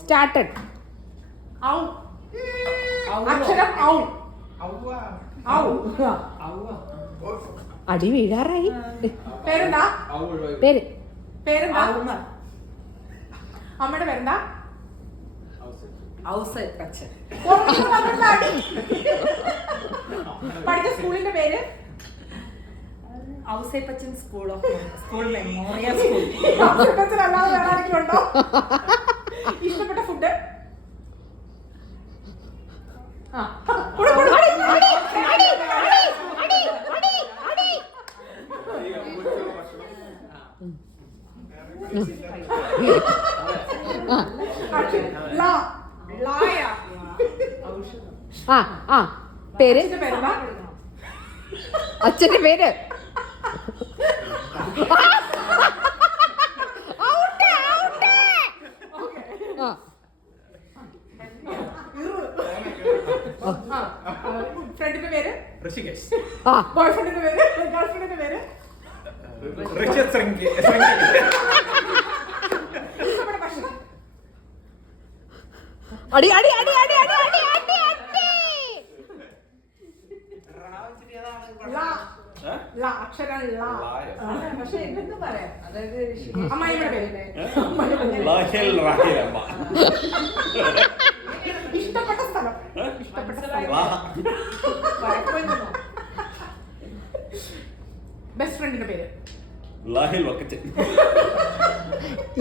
Started. അക്ഷരം ഔ. അടി വീഴാറായി. പേരെന്താ? പേരെന്താ? അമ്മയുടെ പേരെന്താ? പഠിച്ച സ്കൂളിന്റെ പേര്? Ouseppachan school memorial school. Ouseppachan അല്ലാതെ വേറെ ആരെങ്കിലും ഉണ്ടോ? ഇഷ്ടപ്പെട്ട ഫുഡ്? പേര്? അച്ഛന്റെ പേര്? ഫ്രണ്ടിന്റെ പേര്? ഋഷികേശ്. ബോയ്ഫ്രണ്ടിന്റെ പേര്? ഗേൾഫ്രണ്ടിന്റെ പേര്? അടി അടി അടി അടി അടി അടി അടി അടി. അക്ഷരം പക്ഷെ എന്തെന്ന് പറയാം. അതായത് അമ്മായിയുടെ പേര്? ഇഷ്ടപ്പെട്ട സ്ഥലം? ബെസ്റ്റ് ഫ്രണ്ടിന്റെ പേര്?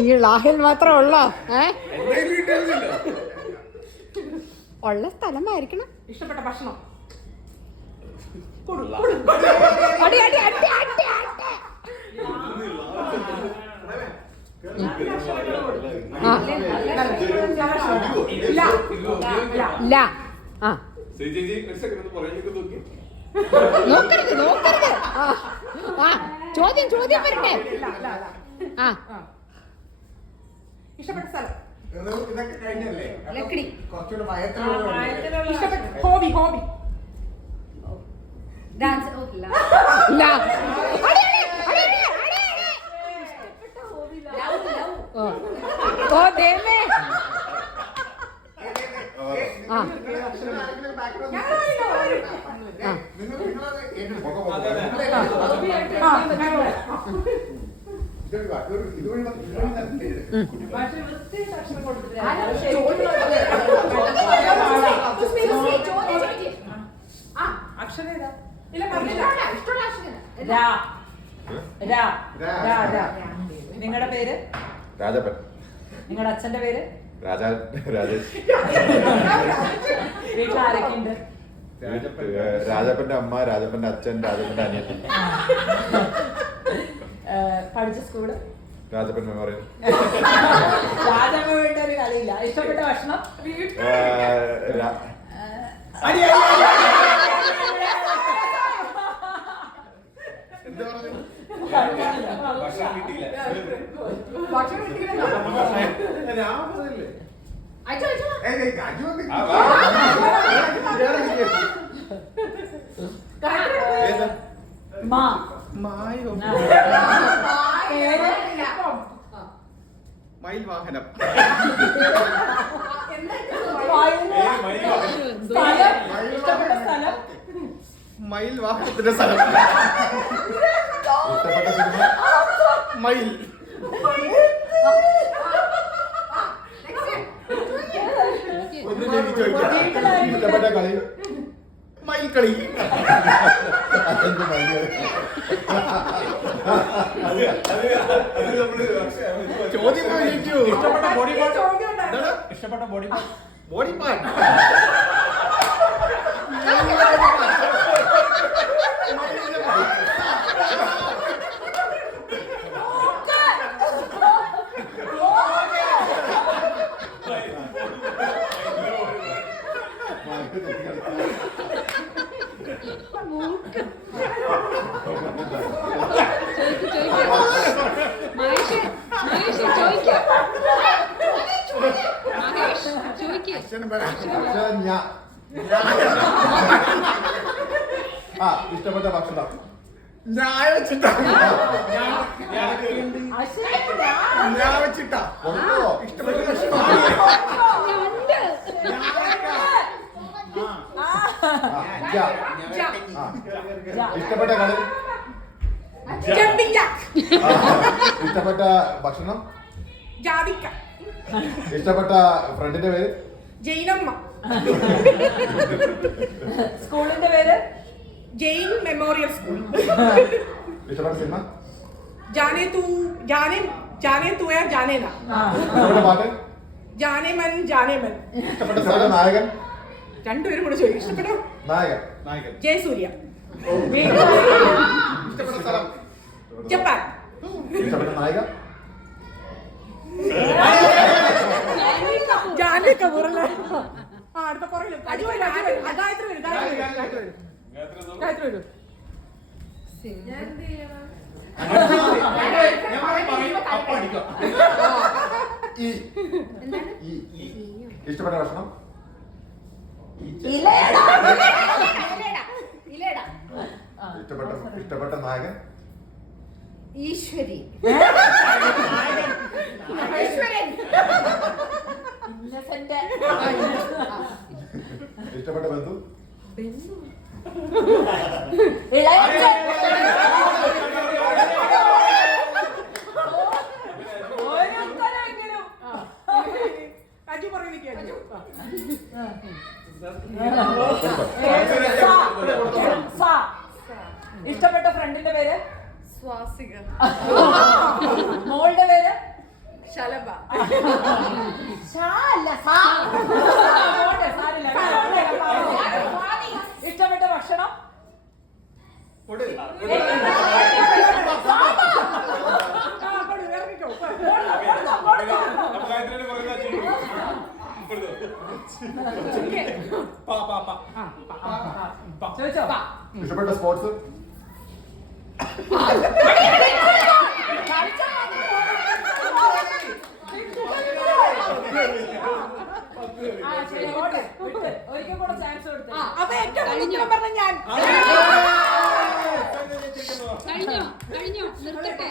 ഈ ലാഹിൽ മാത്രം ഉള്ളോ? ഉള്ള സ്ഥലമായിരിക്കണം. ഇഷ്ടപ്പെട്ട ഭക്ഷണം? അടി അടി അടി അടി അടി. നോക്കരുത് നോക്കരുത്. ചോദ്യം ചോദ്യം വരട്ടെ. ഇഷ്ടപ്പെട്ട സ്ഥലം? ലക്കിടി. ഇഷ്ടപ്പെട്ട ഹോബി? Hobby dance. ഓ ദേവേ. അക്ഷരം? നിങ്ങളുടെ പേര്? രാജപ്പൻ. നിങ്ങളുടെ അച്ഛന്റെ പേര്? രാജേഷ്. വീട്ടിൽ ആരൊക്കെയുണ്ട്? രാജപ്പന്റെ അമ്മ, രാജപ്പന്റെ അച്ഛൻ, രാജപ്പന്റെ അനിയൻ. പഠിച്ച സ്കൂള്? രാജപ്പൻ മെമ്മോറിയൽ. രാജമ്മ വേണ്ട ഒരു കളിയില്ല. ഇഷ്ടപ്പെട്ട ഭക്ഷണം? മയിൽ വാഹനം. ഇഷ്ടപ്പെട്ട സ്ഥലം? മയിൽ വാഹനത്തിന്റെ സ്ഥലം. ഇഷ്ടപ്പെട്ട സിനിമ? മയിൽ. ഇഷ്ടപ്പെട്ട കളി? മയിൽ കളി. ചോദ്യം ഇഷ്ടപ്പെട്ട ബോഡി പാർട്ട്? ഇഷ്ടപ്പെട്ട ബോഡി പാർട്ട്? ബോഡി പാർട്ട് ഇഷ്ടപ്പെട്ട ഭക്ഷണം? ഞാൻ വെച്ചിട്ടാ ഇഷ്ടപ്പെട്ട ഭക്ഷണം ഇഷ്ടപ്പെട്ട കളി ജമ്പിങ് ജാക്ക്. ഇഷ്ടപ്പെട്ട ഭക്ഷണം ജാതിക്ക. ഇഷ്ടപ്പെട്ട ഫ്രണ്ടിന്റെ പേര് ജൈനമ്മ. സ്കൂളിന്റെ പേര് ജെയിൻ മെമ്മോറിയൽ സ്കൂൾ. ഇഷ്ടപ്പെട്ട സിനിമ ജാനെ തൂ ജാനെ ജാനെ തൂ യാ ജാനെ നാ. ഇഷ്ടപ്പെട്ട പാട്ട് ജാനെ മൻ ജാനെ മൻ. ഇഷ്ടപ്പെട്ട നായകൻ രണ്ടുപേരും കൂടെ ചോദിക്കും. ഇഷ്ടപ്പെട്ടോ? നായകൻ നായകൻ. ജയസൂര്യ. ഇഷ്ടപ്പെട്ട സ്ഥലം. ജപ്പാൻ. ഇഷ്ടപ്പെട്ട നായിക ജാനെ കപൂർ അല്ലേ? ആ അടുത്ത പുറകില്. ഗായത്രി വരും, ഗായത്രി വരും, ഗായത്രി വരും. ഗായത്രി വരും. ഞാൻ പറയും അപ്പ അടിക്കാം. ഈ ഇഷ്ടപ്പെട്ട ഭക്ഷണം ഇഷ്ടപ്പെട്ട നായകൻ ഈശ്വരി. ഇഷ്ടപ്പെട്ട ബന്ധു അജു പറയുന്നില്ല. ഇഷ്ടപ്പെട്ട ഫ്രണ്ടിന്റെ പേര് സ്വാസിക. മോളുടെ പേര് ശലഭ. ഇഷ്ടപ്പെട്ട ഭക്ഷണം കൊടു. ഇറങ്ങിക്കോ. അപ്പൊ ഗായത്രിയുടെ പറയുന്ന ചെയ്യും. കൊടുത്തു. പാ പാ പാ. പാ. ചോദിച്ചോ ഇഷ്ടപ്പെട്ട സ്പോർട്സ് ഒരിക്കൽ കൂടെ ചാൻസ് കൊടുത്തു. അപ്പൊ ഏറ്റവും ഉത്തരം പറഞ്ഞ ഞാൻ. കഴിഞ്ഞോ നിർത്തട്ടെ.